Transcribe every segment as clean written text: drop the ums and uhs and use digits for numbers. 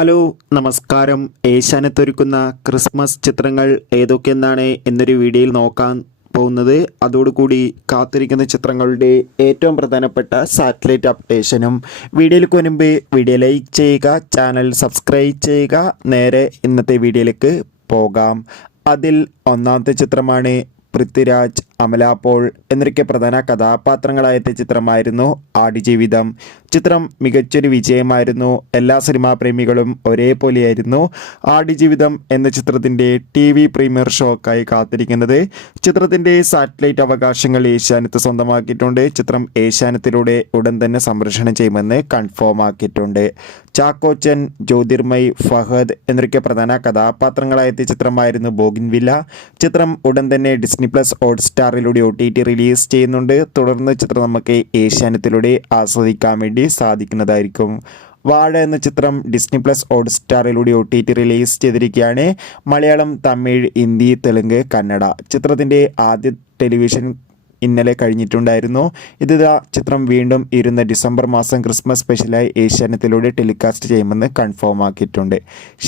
Hello നമസ്കാരം. ഏഷ്യാനെറ്റ് ഒരുക്കുന്ന Christmas ചിത്രങ്ങൾ ഏതൊക്കെയെന്നാണ് എന്നൊരു വീഡിയോയിൽ നോക്കാൻ പോകുന്നത്. അതോടുകൂടി കാത്തിരിക്കുന്ന ചിത്രങ്ങളുടെ ഏറ്റവും പ്രധാനപ്പെട്ട സാറ്റലൈറ്റ് അപ്ഡേഷനും വീഡിയോയിലേക്ക് മുൻപ് വീഡിയോ ലൈക്ക് ചെയ്യുക, ചാനൽ സബ്സ്ക്രൈബ് ചെയ്യുക. നേരെ ഇന്നത്തെ വീഡിയോയിലേക്ക് പോകാം. അതിൽ ഒന്നാമത്തെ ചിത്രമാണ് പൃഥ്വിരാജ്, അമല പോൾ എന്നൊക്കെ പ്രധാന കഥാപാത്രങ്ങളായ ചിത്രമായിരുന്നു ആടുജീവിതം. ചിത്രം മികച്ചൊരു വിജയമായിരുന്നു. എല്ലാ സിനിമാ പ്രേമികളും ഒരേപോലെയായിരുന്നു ആടുജീവിതം എന്ന ചിത്രത്തിൻ്റെ TV പ്രീമിയർ ഷോക്കായി കാത്തിരിക്കുന്നത്. ചിത്രത്തിൻ്റെ സാറ്റലൈറ്റ് അവകാശങ്ങൾ ഏഷ്യാനെറ്റ് സ്വന്തമാക്കിയിട്ടുണ്ട്. ചിത്രം ഏഷ്യാനെറ്റിലൂടെ ഉടൻ തന്നെ സംപ്രേഷണം ചെയ്യുമെന്ന് കൺഫേം ആക്കിയിട്ടുണ്ട്. ചാക്കോച്ചൻ, ജ്യോതിർമയ്, ഫഹദ് എന്നൊക്കെ പ്രധാന കഥാപാത്രങ്ങളായ ചിത്രമായിരുന്നു ബോഗിൻവില്ല. ചിത്രം ഉടൻ തന്നെ ഡിസ്നി പ്ലസ് ഹോട്ട്സ്റ്റാറിലൂടെ OTT റിലീസ് ചെയ്യുന്നുണ്ട്. തുടർന്ന് ചിത്രം നമുക്ക് ഏഷ്യാനെറ്റിലൂടെ ആസ്വദിക്കാൻ വേണ്ടി സാധിക്കുന്നതായിരിക്കും. വാഴ എന്ന ചിത്രം ഡിസ്നി പ്ലസ് ഹോട്ട്സ്റ്റാറിലൂടെ OTT റിലീസ് ചെയ്തിരിക്കുകയാണ്. മലയാളം, തമിഴ്, ഹിന്ദി, തെലുങ്ക്, കന്നഡ. ചിത്രത്തിൻ്റെ ആദ്യ ടെലിവിഷൻ ഇന്നലെ കഴിഞ്ഞിട്ടുണ്ടായിരുന്നു. ചിത്രം വീണ്ടും ഡിസംബർ മാസം ക്രിസ്മസ് സ്പെഷ്യലായി ഏഷ്യാനെറ്റിലൂടെ ടെലികാസ്റ്റ് ചെയ്യുമെന്ന് കൺഫേം ആക്കിയിട്ടുണ്ട്.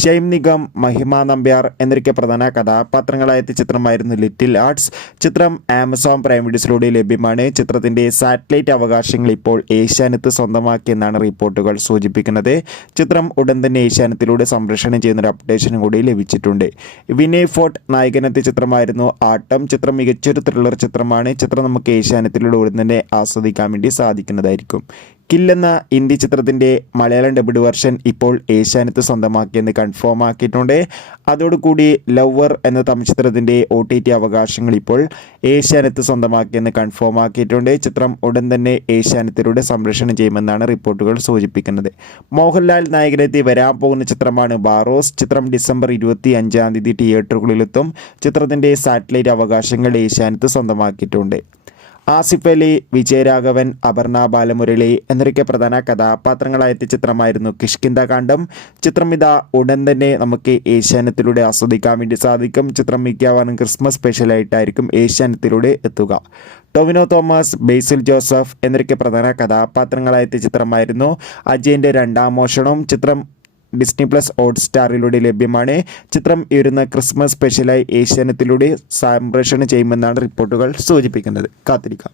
ഷൈം നിഗം, മഹിമ നമ്പ്യാർ എന്നൊക്കെ പ്രധാന കഥാപാത്രങ്ങളായ ചിത്രമായിരുന്നു ലിറ്റിൽ ആർട്സ്. ചിത്രം ആമസോൺ പ്രൈം വീഡിയോസിലൂടെ ലഭ്യമാണ്. ചിത്രത്തിൻ്റെ സാറ്റലൈറ്റ് അവകാശങ്ങൾ ഇപ്പോൾ ഏഷ്യാനെറ്റ് സ്വന്തമാക്കിയെന്നാണ് റിപ്പോർട്ടുകൾ സൂചിപ്പിക്കുന്നത്. ചിത്രം ഉടൻ തന്നെ ഏഷ്യാനെറ്റിലൂടെ സംപ്രേഷണം ചെയ്യുന്നൊരു അപ്ഡേഷനും കൂടി ലഭിച്ചിട്ടുണ്ട്. വിനയ് ഫോർട്ട് നായകനെത്തിയ ചിത്രമായിരുന്നു ആട്ടം. ചിത്രം മികച്ചൊരു ത്രില്ലർ ചിത്രമാണ്. ചിത്രം നമുക്ക് ഏഷ്യാനെറ്റിലൂടെ ഉടൻ തന്നെ ആസ്വദിക്കാൻ വേണ്ടി സാധിക്കുന്നതായിരിക്കും. കില്ലെന്ന ഹിന്ദി ചിത്രത്തിൻ്റെ മലയാളം ഡബ്ഡ് വെർഷൻ ഇപ്പോൾ ഏഷ്യാനെറ്റ് സ്വന്തമാക്കിയെന്ന് കൺഫേം ആക്കിയിട്ടുണ്ട്. അതോടുകൂടി ലവർ എന്ന തമിഴ് ചിത്രത്തിൻ്റെ OTT അവകാശങ്ങൾ ഇപ്പോൾ ഏഷ്യാനെറ്റ് സ്വന്തമാക്കിയെന്ന് കൺഫേം ആക്കിയിട്ടുണ്ട്. ചിത്രം ഉടൻ തന്നെ ഏഷ്യാനെറ്റിലൂടെ സംപ്രേഷണം ചെയ്യുമെന്നാണ് റിപ്പോർട്ടുകൾ സൂചിപ്പിക്കുന്നത്. മോഹൻലാൽ നായകനെത്തി വരാൻ പോകുന്ന ചിത്രമാണ് ബാറോസ്. ചിത്രം ഡിസംബർ 25 തിയേറ്ററുകളിലെത്തും. ചിത്രത്തിൻ്റെ സാറ്റലൈറ്റ് അവകാശങ്ങൾ ഏഷ്യാനെറ്റ് സ്വന്തമാക്കിയിട്ടുണ്ട്. ആസിഫ് അലി, വിജയരാഘവൻ, അപർണ ബാലമുരളി എന്നൊക്കെ പ്രധാന കഥാപാത്രങ്ങളായ ചിത്രമായിരുന്നു കിഷ്കിന്ധാകാന്ഡം. ചിത്രം ഉടൻ തന്നെ നമുക്ക് ഏഷ്യാനെറ്റിലൂടെ ആസ്വദിക്കാൻ വേണ്ടി സാധിക്കും. ചിത്രം മിക്കവാറും ക്രിസ്മസ് സ്പെഷ്യലായിട്ടായിരിക്കും ഏഷ്യാനെറ്റിലൂടെ എത്തുക. ടൊവിനോ തോമസ്, ബേസിൽ ജോസഫ് എന്നൊക്കെ പ്രധാന കഥാപാത്രങ്ങളായ ചിത്രമായിരുന്നു അജയൻ്റെ രണ്ടാം മോഷണം. ചിത്രം ഡിസ്നി പ്ലസ് ഹോട്ട്സ്റ്റാറിലൂടെ ലഭ്യമാണ്. ചിത്രം ക്രിസ്മസ് സ്പെഷ്യലായി ഏഷ്യാനെറ്റിലൂടെ സംപ്രേഷണം ചെയ്യുമെന്നാണ് റിപ്പോർട്ടുകൾ സൂചിപ്പിക്കുന്നത്. കാത്തിരിക്കാം.